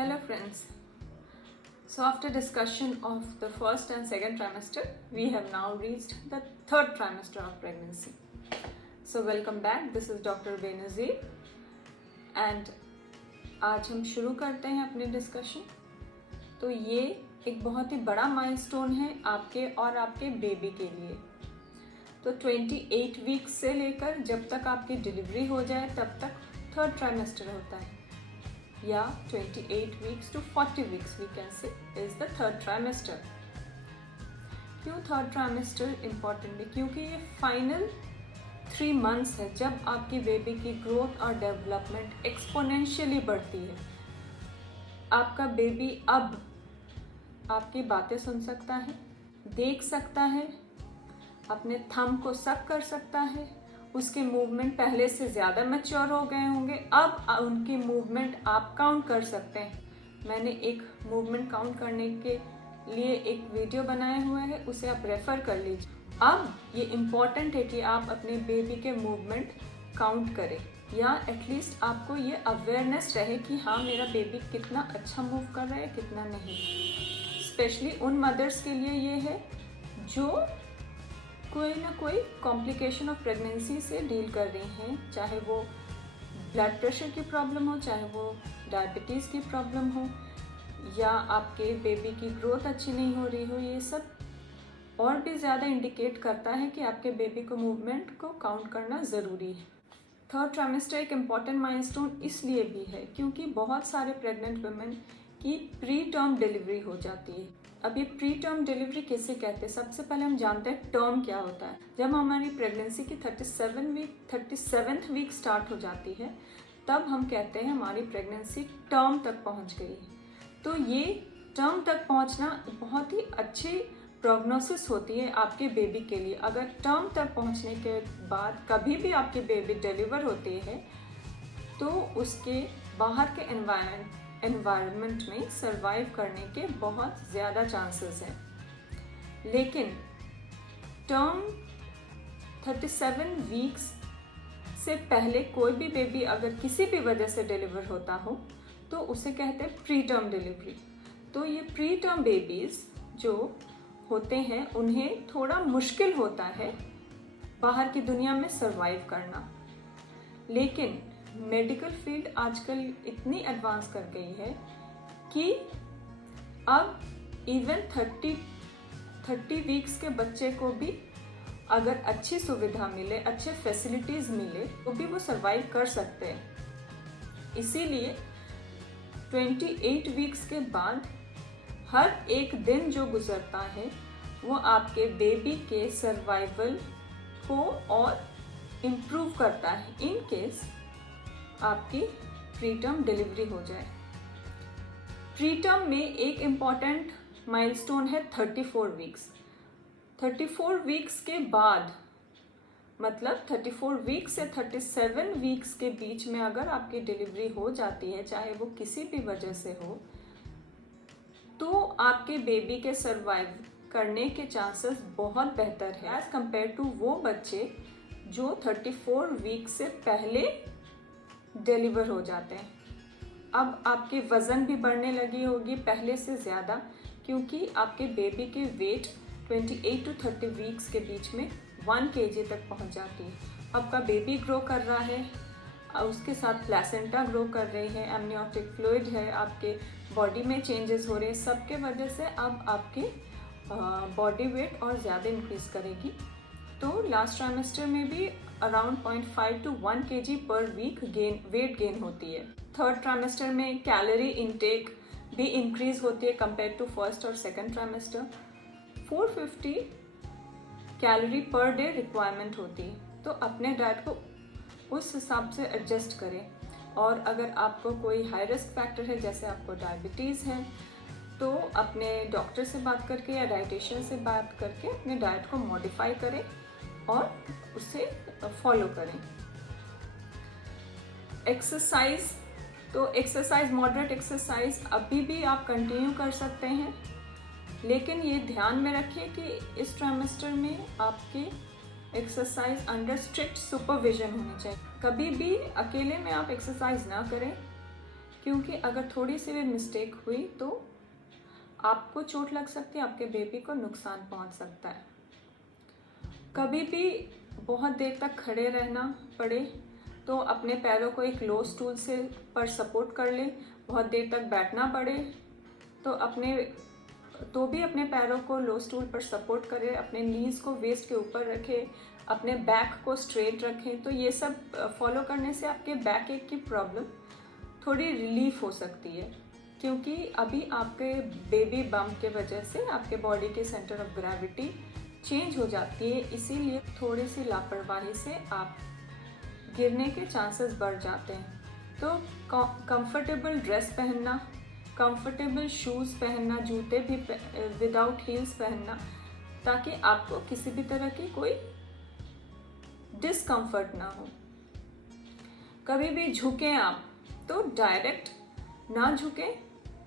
Hello friends. So after discussion of the first and second trimester, we have now reached the third trimester of pregnancy. So welcome back. This is Dr. Benazir and आज हम शुरू करते हैं अपने discussion. तो ये एक बहुत ही बड़ा माइलस्टोन है आपके और आपके बेबी के लिए। तो 28 वीक्स से लेकर जब तक आपकी डिलीवरी हो जाए तब तक थर्ड ट्राइमेस्टर होता है, या 28 weeks to 40 weeks we can say is the third trimester. क्यों थर्ड ट्राइमेस्टर इम्पॉर्टेंट है? क्योंकि ये फाइनल 3 मंथ्स है जब आपकी बेबी की ग्रोथ और डेवलपमेंट एक्सपोनेंशियली बढ़ती है। आपका बेबी अब आपकी बातें सुन सकता है, देख सकता है, अपने थंब को सक कर सकता है, उसके मूवमेंट पहले से ज़्यादा मैच्योर हो गए होंगे। अब उनकी मूवमेंट आप काउंट कर सकते हैं। मैंने एक मूवमेंट काउंट करने के लिए एक वीडियो बनाया हुआ है, उसे आप रेफ़र कर लीजिए। अब ये इम्पॉर्टेंट है कि आप अपने बेबी के मूवमेंट काउंट करें, या एटलीस्ट आपको ये अवेयरनेस रहे कि हाँ मेरा बेबी कितना अच्छा मूव कर रहा है, कितना नहीं। स्पेशली उन मदर्स के लिए ये है जो कोई ना कोई कॉम्प्लिकेशन ऑफ प्रेगनेंसी से डील कर रही हैं, चाहे वो ब्लड प्रेशर की प्रॉब्लम हो, चाहे वो डायबिटीज़ की प्रॉब्लम हो, या आपके बेबी की ग्रोथ अच्छी नहीं हो रही हो। ये सब और भी ज़्यादा इंडिकेट करता है कि आपके बेबी को मूवमेंट को काउंट करना ज़रूरी है। थर्ड ट्राइमेस्टर एक इम्पॉर्टेंट माइलस्टोन इसलिए भी है क्योंकि बहुत सारे प्रेग्नेंट वुमेन की प्री टर्म डिलीवरी हो जाती है। अब ये प्री टर्म डिलीवरी किसे कहते हैं? सबसे पहले हम जानते हैं टर्म क्या होता है। जब हमारी प्रेगनेंसी की 37th वीक स्टार्ट हो जाती है तब हम कहते हैं हमारी प्रेगनेंसी टर्म तक पहुंच गई है। तो ये टर्म तक पहुंचना बहुत ही अच्छी प्रोग्नोसिस होती है आपके बेबी के लिए। अगर टर्म तक पहुंचने के बाद कभी भी आपकी बेबी डिलीवर होती है तो उसके बाहर के एनवायरनमेंट में सरवाइव करने के बहुत ज़्यादा चांसेस हैं। लेकिन टर्म 37 वीक्स से पहले कोई भी बेबी अगर किसी भी वजह से डिलीवर होता हो तो उसे कहते हैं प्री टर्म डिलीवरी। तो ये प्री टर्म बेबीज़ जो होते हैं उन्हें थोड़ा मुश्किल होता है बाहर की दुनिया में सरवाइव करना। लेकिन मेडिकल फील्ड आजकल इतनी एडवांस कर गई है कि अब इवन 30 वीक्स के बच्चे को भी अगर अच्छी सुविधा मिले, अच्छे फैसिलिटीज़ मिले तो भी वो सरवाइव कर सकते हैं। इसीलिए 28 वीक्स के बाद हर एक दिन जो गुजरता है वो आपके बेबी के सर्वाइवल को और इम्प्रूव करता है इन केस आपकी प्री टर्म डिलीवरी हो जाए। प्री टर्म में एक इम्पॉर्टेंट माइलस्टोन है 34 वीक्स। 34 वीक्स के बाद मतलब 34 वीक्स से 37 वीक्स के बीच में अगर आपकी डिलीवरी हो जाती है, चाहे वो किसी भी वजह से हो, तो आपके बेबी के सर्वाइव करने के चांसेस बहुत बेहतर है एज़ कम्पेयर टू वो बच्चे जो 34 वीक्स से पहले डिलीवर हो जाते हैं। अब आपके वज़न भी बढ़ने लगी होगी पहले से ज़्यादा, क्योंकि आपके बेबी की वेट 28 टू 30 वीक्स के बीच में 1 kg तक पहुंच जाती है। आपका बेबी ग्रो कर रहा है, उसके साथ प्लेसेंटा ग्रो कर रही है, एमनियोटिक फ्लूइड है, आपके बॉडी में चेंजेस हो रहे हैं। सबके वजह से अब आपके बॉडी वेट और ज़्यादा इंक्रीज़ करेगी। तो लास्ट ट्राइमेस्टर में भी around 0.5 to 1 kg per week weight gain होती है। थर्ड ट्राइमेस्टर में कैलोरी इनटेक भी इंक्रीज होती है कंपेयर टू फर्स्ट और second trimester. 450 calorie per day requirement होती है। तो अपने डाइट को उस हिसाब से एडजस्ट करें। और अगर आपको कोई हाई रिस्क फैक्टर है, जैसे आपको डायबिटीज़ है, तो अपने डॉक्टर से बात करके या डाइटिशियन से बात करके अपने डाइट को मॉडिफाई करें और उसे फॉलो करें। एक्सरसाइज, तो एक्सरसाइज, मॉडरेट एक्सरसाइज अभी भी आप कंटिन्यू कर सकते हैं, लेकिन ये ध्यान में रखिए कि इस ट्राइमेस्टर में आपके एक्सरसाइज अंडर स्ट्रिक्ट सुपरविजन होनी चाहिए। कभी भी अकेले में आप एक्सरसाइज ना करें, क्योंकि अगर थोड़ी सी भी मिस्टेक हुई तो आपको चोट लग सकती है, आपके बेबी को नुकसान पहुंच सकता है। कभी भी बहुत देर तक खड़े रहना पड़े तो अपने पैरों को एक लो स्टूल से पर सपोर्ट कर लें। बहुत देर तक बैठना पड़े तो भी अपने पैरों को लो स्टूल पर सपोर्ट करें, अपने नीज़ को वेस्ट के ऊपर रखें, अपने बैक को स्ट्रेट रखें। तो ये सब फॉलो करने से आपके बैक एक की प्रॉब्लम थोड़ी रिलीफ हो सकती है, क्योंकि अभी आपके बेबी बम्प के वजह से आपके बॉडी के सेंटर ऑफ ग्रेविटी चेंज हो जाती है, इसीलिए थोड़ी सी लापरवाही से आप गिरने के चांसेस बढ़ जाते हैं। तो कंफर्टेबल ड्रेस पहनना, कंफर्टेबल शूज़ पहनना, जूते भी विदाउट हील्स पहनना, ताकि आपको किसी भी तरह की कोई डिस्कम्फर्ट ना हो। कभी भी झुकें आप तो डायरेक्ट ना झुकें,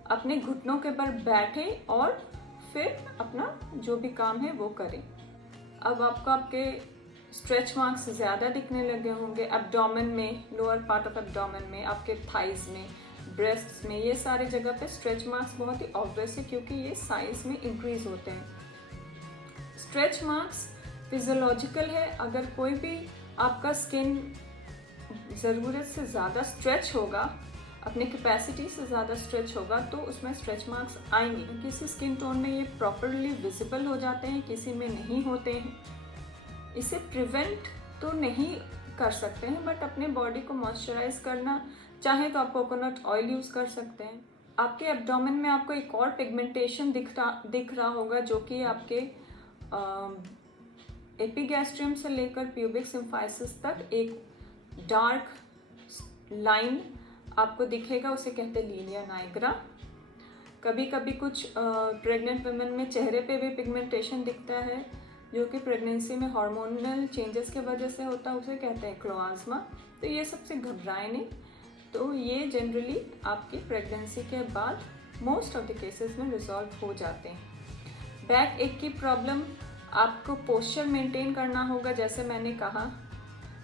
अपने घुटनों के पर बैठें और फिर अपना जो भी काम है वो करें। अब आपको आपके स्ट्रेच मार्क्स ज़्यादा दिखने लगे होंगे एब्डोमेन में, लोअर पार्ट ऑफ एब्डोमेन में, आपके थाइज में, ब्रेस्ट्स में, ये सारे जगह पे स्ट्रेच मार्क्स बहुत ही ऑब्वियस है, क्योंकि ये साइज में इंक्रीज होते हैं। स्ट्रेच मार्क्स फिजियोलॉजिकल है। अगर कोई भी आपका स्किन ज़रूरत से ज़्यादा स्ट्रेच होगा, अपने कैपेसिटी से ज़्यादा स्ट्रेच होगा, तो उसमें स्ट्रेच मार्क्स आएंगे। किसी स्किन टोन में ये प्रॉपरली विजिबल हो जाते हैं, किसी में नहीं होते हैं। इसे प्रिवेंट तो नहीं कर सकते हैं, बट अपने बॉडी को मॉइस्चराइज करना चाहे तो आप कोकोनट ऑयल यूज़ कर सकते हैं। आपके एब्डोमेन में आपको एक और पिगमेंटेशन दिख रहा होगा, जो कि आपके एपिगैस्ट्रियम से लेकर प्यूबिक सिम्फाइसिस तक एक डार्क लाइन आपको दिखेगा, उसे कहते हैं लीनिया नाइग्रा। कभी कभी कुछ प्रेग्नेंट वुमेन में चेहरे पे भी पिगमेंटेशन दिखता है, जो कि प्रेगनेंसी में हार्मोनल चेंजेस के वजह से होता है, उसे कहते हैं क्लोआज़मा। तो ये सबसे घबराएं नहीं। तो ये जनरली आपकी प्रेगनेंसी के बाद मोस्ट ऑफ द केसेस में रिजॉल्व हो जाते हैं। बैक एक की प्रॉब्लम, आपको पोस्चर मेंटेन करना होगा, जैसे मैंने कहा,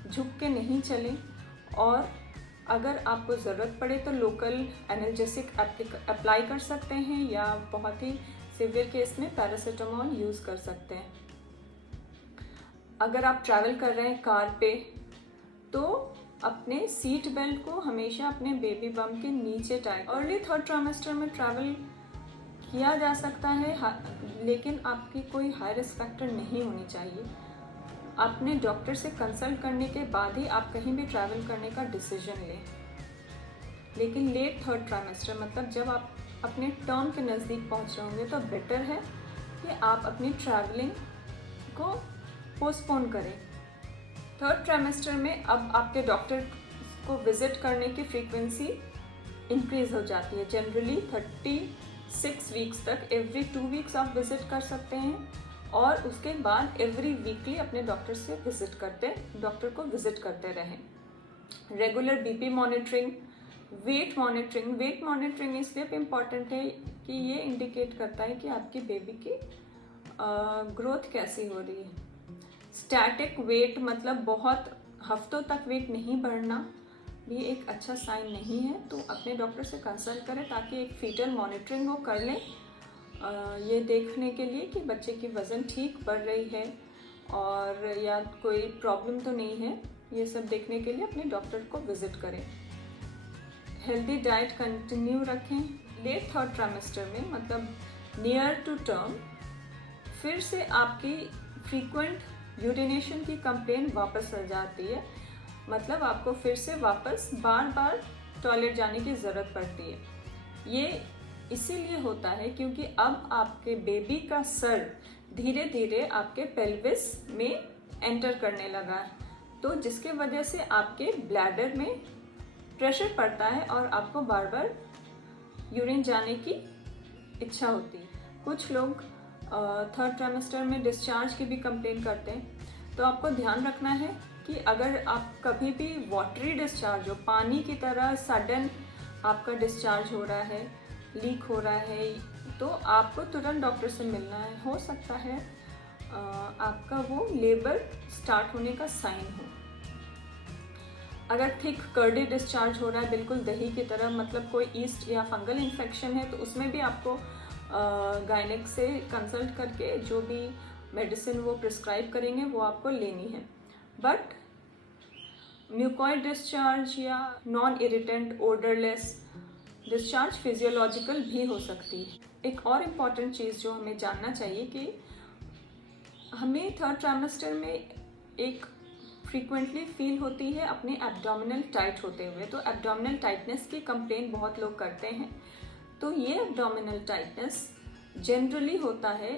झुक के नहीं चलें, और अगर आपको ज़रूरत पड़े तो लोकल एनाल्जेसिक अप्लाई कर सकते हैं, या बहुत ही सिवियर केस में पैरासीटामोल यूज़ कर सकते हैं। अगर आप ट्रैवल कर रहे हैं कार पे, तो अपने सीट बेल्ट को हमेशा अपने बेबी बम के नीचे टाइट। अर्ली थर्ड ट्राइमेस्टर में ट्रैवल किया जा सकता है, लेकिन आपकी कोई हाई रिस्क फैक्टर नहीं होनी चाहिए। अपने डॉक्टर से कंसल्ट करने के बाद ही आप कहीं भी ट्रैवल करने का डिसीजन लें। लेकिन लेट थर्ड ट्राइमेस्टर, मतलब जब आप अपने टर्म के नज़दीक पहुंच रहे होंगे, तो बेटर है कि आप अपनी ट्रैवलिंग को पोस्टपोन करें। थर्ड ट्राइमेस्टर में अब आपके डॉक्टर को विज़िट करने की फ्रीक्वेंसी इंक्रीज़ हो जाती है। जनरली 36 वीक्स तक एवरी 2 वीक्स आप विज़िट कर सकते हैं, और उसके बाद एवरी वीकली अपने डॉक्टर को विज़िट करते रहें। Regular BP monitoring, weight monitoring इसलिए भी इम्पॉर्टेंट है कि ये इंडिकेट करता है कि आपकी बेबी की ग्रोथ कैसी हो रही है। स्टैटिक वेट, मतलब बहुत हफ्तों तक वेट नहीं बढ़ना, भी एक अच्छा साइन नहीं है। तो अपने डॉक्टर से कंसल्ट करें, ताकि एक फीटल मॉनिटरिंग वो कर लें, ये देखने के लिए कि बच्चे की वज़न ठीक बढ़ रही है और या कोई प्रॉब्लम तो नहीं है। ये सब देखने के लिए अपने डॉक्टर को विज़िट करें। हेल्दी डाइट कंटिन्यू रखें। लेट थर्ड ट्राइमेस्टर में, मतलब नियर टू टर्म, फिर से आपकी फ्रीक्वेंट यूरिनेशन की कंप्लेन वापस आ जाती है, मतलब आपको फिर से वापस बार बार टॉयलेट जाने की ज़रूरत पड़ती है। ये इसीलिए होता है क्योंकि अब आपके बेबी का सर धीरे धीरे आपके पेल्विस में एंटर करने लगा है, तो जिसके वजह से आपके ब्लैडर में प्रेशर पड़ता है और आपको बार बार यूरिन जाने की इच्छा होती है। कुछ लोग थर्ड ट्राइमेस्टर में डिस्चार्ज की भी कंप्लेन करते हैं। तो आपको ध्यान रखना है कि अगर आप कभी भी वाटरी डिस्चार्ज हो, पानी की तरह सडन आपका डिस्चार्ज हो रहा है, लीक हो रहा है, तो आपको तुरंत डॉक्टर से मिलना है। हो सकता है आपका वो लेबर स्टार्ट होने का साइन हो। अगर थिक कर्डी डिस्चार्ज हो रहा है बिल्कुल दही की तरह, मतलब कोई ईस्ट या फंगल इन्फेक्शन है, तो उसमें भी आपको गायनेक से कंसल्ट करके जो भी मेडिसिन वो प्रिस्क्राइब करेंगे वो आपको लेनी है। बट म्यूकॉइड डिस्चार्ज या non irritant odourless discharge physiological भी हो सकती है। एक और इम्पॉर्टेंट चीज़ जो हमें जानना चाहिए कि हमें थर्ड ट्राइमेस्टर में एक फ्रीक्वेंटली फील होती है अपने एब्डोमिनल टाइट होते हुए। तो एब्डोमिनल टाइटनेस की कंप्लेंट बहुत लोग करते हैं। तो ये एब्डोमिनल टाइटनेस जनरली होता है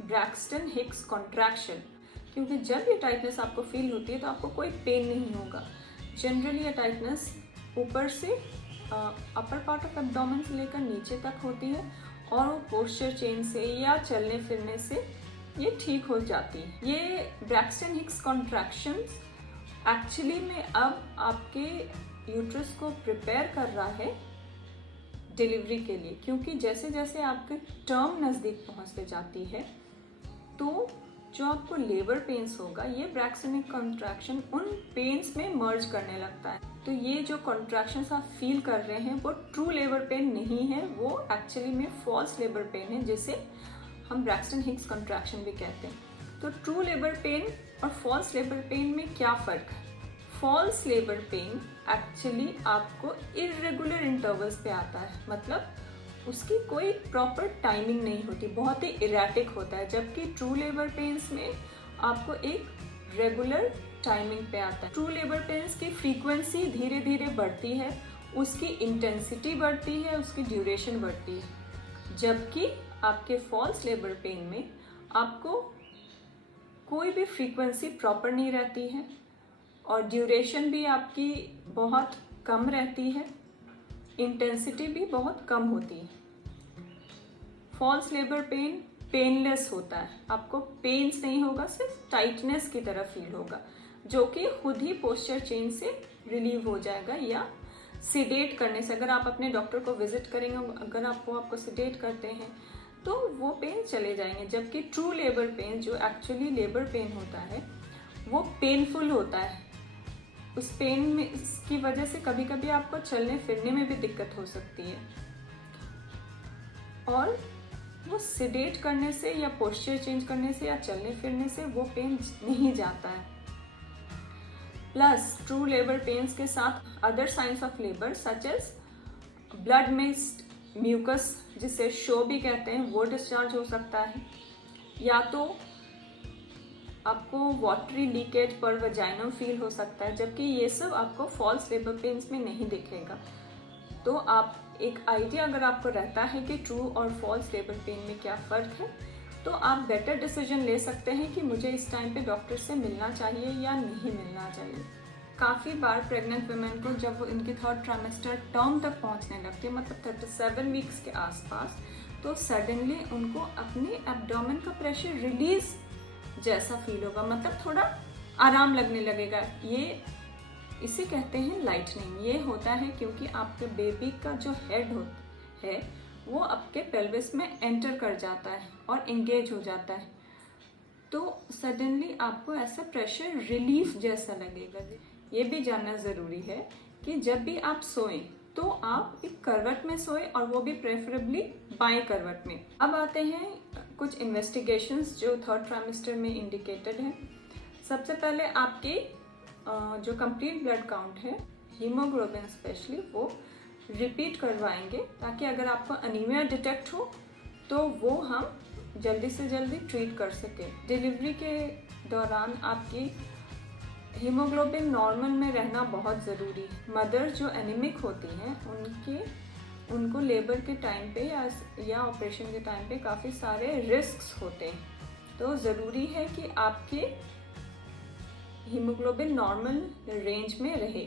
ब्रैक्सटन हिक्स कॉन्ट्रैक्शन, क्योंकि जब ये टाइटनेस आपको फील होती है तो आपको कोई पेन नहीं होगा। जनरली ये टाइटनेस ऊपर से अपर पार्ट ऑफ एब्डोमेन से लेकर नीचे तक होती है और वो पोस्चर चेंज से या चलने फिरने से ये ठीक हो जाती है। ये ब्रैक्सटन हिक्स कॉन्ट्रैक्शंस एक्चुअली में अब आपके यूट्रस को प्रिपेयर कर रहा है डिलीवरी के लिए, क्योंकि जैसे जैसे आपके टर्म नज़दीक पहुंचते जाती है तो जो आपको लेबर पेन्स होगा ये ब्रैक्सटन हिक्स कॉन्ट्रैक्शन उन पेन्स में मर्ज करने लगता है। तो ये जो कॉन्ट्रैक्शंस आप फील कर रहे हैं वो ट्रू लेबर पेन नहीं है, वो एक्चुअली में फॉल्स लेबर पेन है, जिसे हम ब्रैक्सटन हिक्स कॉन्ट्रैक्शन भी कहते हैं। तो ट्रू लेबर पेन और फॉल्स लेबर पेन में क्या फ़र्क है? फॉल्स लेबर पेन एक्चुअली आपको इर्रेगुलर इंटरवल्स पे आता है, मतलब उसकी कोई प्रॉपर टाइमिंग नहीं होती, बहुत ही इरेटिक होता है। जबकि ट्रू लेबर पेन्स में आपको एक रेगुलर टाइमिंग पे आता है। ट्रू लेबर पेन्स की फ्रीक्वेंसी धीरे धीरे बढ़ती है, उसकी इंटेंसिटी बढ़ती है, उसकी ड्यूरेशन बढ़ती है। जबकि आपके फॉल्स लेबर पेन में आपको कोई भी फ्रीक्वेंसी प्रॉपर नहीं रहती है और ड्यूरेशन भी आपकी बहुत कम रहती है, इंटेंसिटी भी बहुत कम होती है। फॉल्स लेबर पेन पेनलेस होता है, आपको पेन्स नहीं होगा, सिर्फ टाइटनेस की तरह फील होगा, जो कि खुद ही पोस्चर चेंज से रिलीव हो जाएगा या सिडेट करने से। अगर आप अपने डॉक्टर को विजिट करेंगे, अगर आपको सिडेट करते हैं तो वो पेन चले जाएंगे। जबकि ट्रू लेबर पेन जो एक्चुअली लेबर पेन होता है वो पेनफुल होता है। उस पेन में की वजह से कभी कभी आपको चलने फिरने में भी दिक्कत हो सकती है और वो सिडेट करने से या पोस्चर चेंज करने से या चलने फिरने से वो पेन नहीं जाता है। प्लस ट्रू लेबर पेन्स के साथ other signs of labour such as blood mixed mucus, जिसे शो भी कहते हैं, वो डिस्चार्ज हो सकता है, या तो आपको वाटरी लीकेज पर वजाइनम फील हो सकता है। जबकि ये सब आपको फॉल्स लेबर पेन्स में नहीं दिखेगा। तो आप एक आइडिया अगर आपको रहता है कि ट्रू और फॉल्स लेबर पेन में क्या फ़र्क है, तो आप बेटर डिसीजन ले सकते हैं कि मुझे इस टाइम पे डॉक्टर से मिलना चाहिए या नहीं मिलना चाहिए। काफ़ी बार प्रेग्नेंट वुमेन को जब वो इनकी थर्ड ट्राइमेस्टर टर्म तक पहुंचने लगती है, मतलब 37 वीक्स के आसपास, तो सडनली उनको अपने एब्डोमेन का प्रेशर रिलीज जैसा फील होगा, मतलब थोड़ा आराम लगने लगेगा। ये इसे कहते हैं लाइटनिंग। ये होता है क्योंकि आपके बेबी का जो हेड है वो आपके पेल्विस में एंटर कर जाता है और एंगेज हो जाता है, तो सडनली आपको ऐसा प्रेशर रिलीफ जैसा लगेगा। ये भी जानना ज़रूरी है कि जब भी आप सोएं तो आप एक करवट में सोएं और वो भी प्रेफरेबली बाएं करवट में। अब आते हैं कुछ इन्वेस्टिगेशंस जो थर्ड ट्राइमेस्टर में इंडिकेटेड हैं। सबसे पहले आपकी जो कंप्लीट ब्लड काउंट है, हीमोग्लोबिन स्पेशली, वो रिपीट करवाएंगे ताकि अगर आपको अनीमिया डिटेक्ट हो तो वो हम जल्दी से जल्दी ट्रीट कर सकें। डिलीवरी के दौरान आपकी हीमोग्लोबिन नॉर्मल में रहना बहुत ज़रूरी है। मदर जो एनीमिक होती हैं उनको लेबर के टाइम पे या ऑपरेशन के टाइम पे काफ़ी सारे रिस्क्स होते हैं, तो ज़रूरी है कि आपके हीमोग्लोबिन नॉर्मल रेंज में रहे।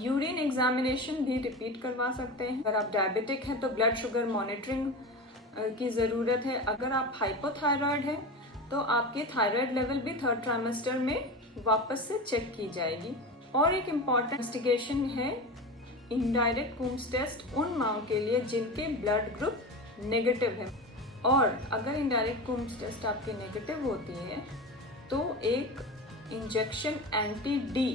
यूरिन एग्जामिनेशन भी रिपीट करवा सकते हैं। अगर आप डायबिटिक हैं तो ब्लड शुगर मॉनिटरिंग की ज़रूरत है। अगर आप हाइपोथायरॉयड हैं तो आपकी थायराइड लेवल भी थर्ड ट्राइमेस्टर में वापस से चेक की जाएगी। और एक इम्पॉर्टेंट इन्वेस्टिगेशन है इनडायरेक्ट कूम्स टेस्ट उन माओं के लिए जिनके ब्लड ग्रुप नेगेटिव है। और अगर इनडायरेक्ट कूम्स टेस्ट आपकी नेगेटिव होती है तो एक इंजेक्शन एंटी डी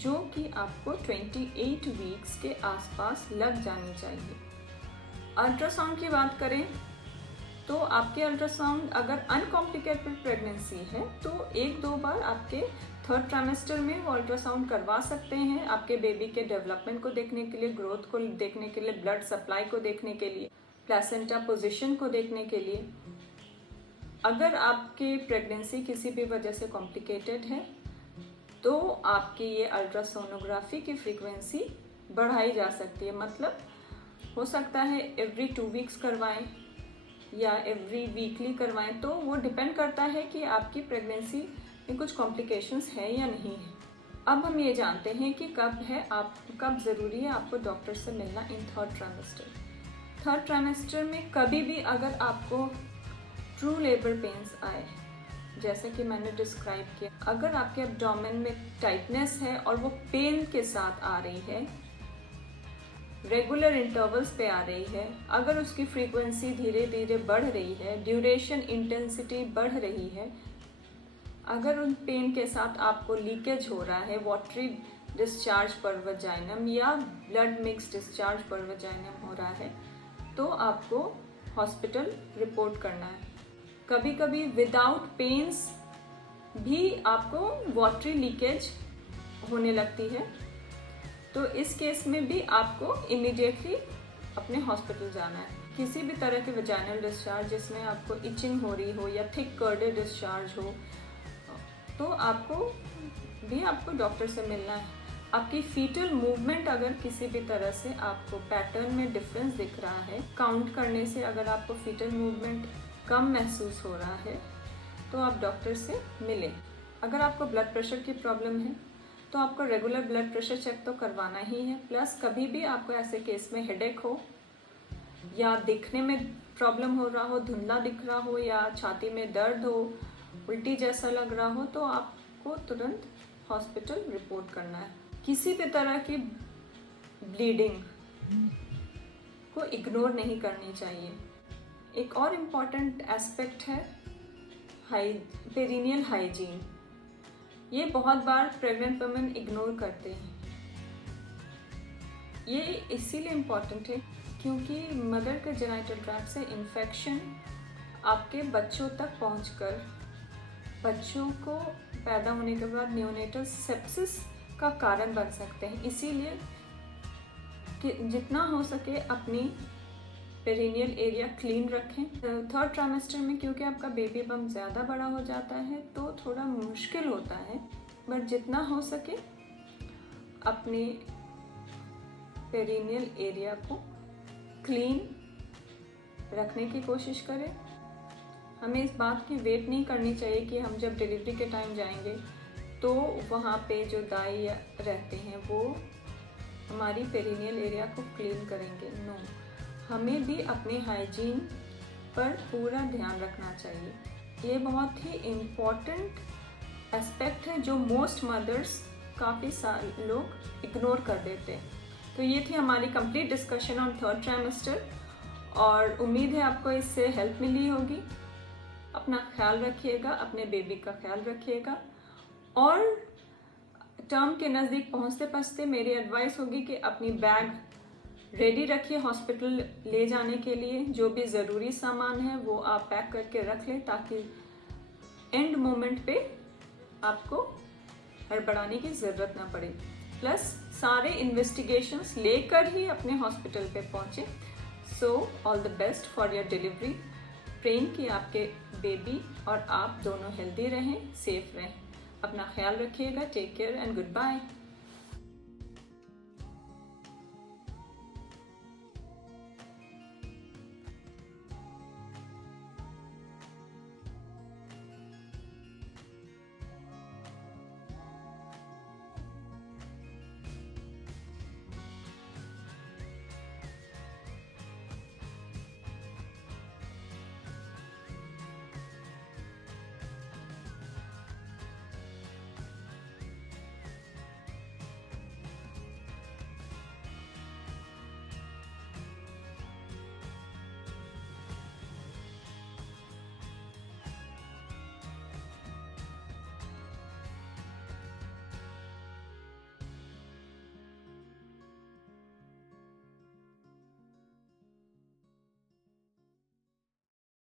जो कि आपको 28 वीक्स के आसपास लग जानी चाहिए। अल्ट्रासाउंड की बात करें तो आपके अल्ट्रासाउंड अगर अनकॉम्प्लिकेटेड प्रेगनेंसी है तो 1-2 बार आपके थर्ड ट्राइमेस्टर में वो अल्ट्रासाउंड करवा सकते हैं, आपके बेबी के डेवलपमेंट को देखने के लिए, ग्रोथ को देखने के लिए, ब्लड सप्लाई को देखने के लिए, प्लेसेंटा पोजीशन को देखने के लिए। अगर आपकी प्रेगनेंसी किसी भी वजह से कॉम्प्लिकेटेड है तो आपकी ये अल्ट्रासोनोग्राफी की फ्रीक्वेंसी बढ़ाई जा सकती है। मतलब हो सकता है एवरी 2 वीक्स करवाएं या एवरी वीकली करवाएं, तो वो डिपेंड करता है कि आपकी प्रेगनेंसी में कुछ कॉम्प्लिकेशंस है या नहीं है। अब हम ये जानते हैं कि कब ज़रूरी है आपको डॉक्टर से मिलना in third trimester. Third trimester में कभी भी अगर आपको ट्रू लेबर पेन्स आए, जैसा कि मैंने डिस्क्राइब किया, अगर आपके एब्डोमेन में टाइटनेस है और वो पेन के साथ आ रही है, रेगुलर इंटरवल्स पे आ रही है, अगर उसकी फ्रीक्वेंसी धीरे धीरे बढ़ रही है, ड्यूरेशन इंटेंसिटी बढ़ रही है, अगर उन पेन के साथ आपको लीकेज हो रहा है, वाटरी डिस्चार्ज पर वजाइनम या ब्लड मिक्स डिस्चार्ज पर वजाइनम हो रहा है, तो आपको हॉस्पिटल रिपोर्ट करना है। कभी कभी विदाउट पेन्स भी आपको वाटरी लीकेज होने लगती है, तो इस केस में भी आपको इमीडिएटली अपने हॉस्पिटल जाना है। किसी भी तरह के वजाइनल डिस्चार्ज जिसमें आपको इचिंग हो रही हो या थिक कर्डेड डिस्चार्ज हो, तो आपको डॉक्टर से मिलना है। आपकी फीटल मूवमेंट अगर किसी भी तरह से आपको पैटर्न में डिफरेंस दिख रहा है, काउंट करने से अगर आपको फीटल मूवमेंट कम महसूस हो रहा है, तो आप डॉक्टर से मिलें। अगर आपको ब्लड प्रेशर की प्रॉब्लम है तो आपको रेगुलर ब्लड प्रेशर चेक तो करवाना ही है। प्लस कभी भी आपको ऐसे केस में हेडेक हो या दिखने में प्रॉब्लम हो रहा हो, धुंधला दिख रहा हो या छाती में दर्द हो, उल्टी जैसा लग रहा हो, तो आपको तुरंत हॉस्पिटल रिपोर्ट करना है। किसी भी तरह की ब्लीडिंग को इग्नोर नहीं करनी चाहिए। एक और इम्पॉर्टेंट एस्पेक्ट है पेरिनियल हाइजीन। ये बहुत बार प्रेग्नेंट वुमेन इग्नोर करते हैं। ये इसीलिए इम्पॉर्टेंट है क्योंकि मदर के जेनिटल ट्रैक्ट से इन्फेक्शन आपके बच्चों तक पहुंचकर बच्चों को पैदा होने के बाद नियोनेटल सेप्सिस का कारण बन सकते हैं। इसीलिए कि जितना हो सके अपनी पेरिनियल एरिया क्लीन रखें। थर्ड ट्राइमेस्टर में क्योंकि आपका बेबी बम्प ज़्यादा बड़ा हो जाता है तो थोड़ा मुश्किल होता है, बट जितना हो सके अपने पेरिनियल एरिया को क्लीन रखने की कोशिश करें। हमें इस बात की वेट नहीं करनी चाहिए कि हम जब डिलीवरी के टाइम जाएंगे तो वहाँ पे जो दाई रहते हैं वो हमारी पेरिनियल एरिया को क्लीन करेंगे। नो, हमें भी अपने हाइजीन पर पूरा ध्यान रखना चाहिए। ये बहुत ही इम्पॉर्टेंट एस्पेक्ट है जो मोस्ट मदर्स काफ़ी सारे लोग इग्नोर कर देते हैं। तो ये थी हमारी complete discussion on third trimester और उम्मीद है आपको इससे हेल्प मिली होगी। अपना ख्याल रखिएगा, अपने बेबी का ख्याल रखिएगा और टर्म के नज़दीक पहुँचते पहुँचते मेरी एडवाइस होगी कि अपनी बैग रेडी रखिए हॉस्पिटल ले जाने के लिए। जो भी ज़रूरी सामान है वो आप पैक करके रख लें ताकि एंड मोमेंट पे आपको हड़बड़ाने की ज़रूरत ना पड़े। प्लस सारे इन्वेस्टिगेशंस लेकर ही अपने हॉस्पिटल पे पहुँचें। So all the best for your delivery. Praying कि आपके बेबी और आप दोनों हेल्दी रहें, सेफ रहें। अपना ख्याल रखिएगा। Take care and good bye.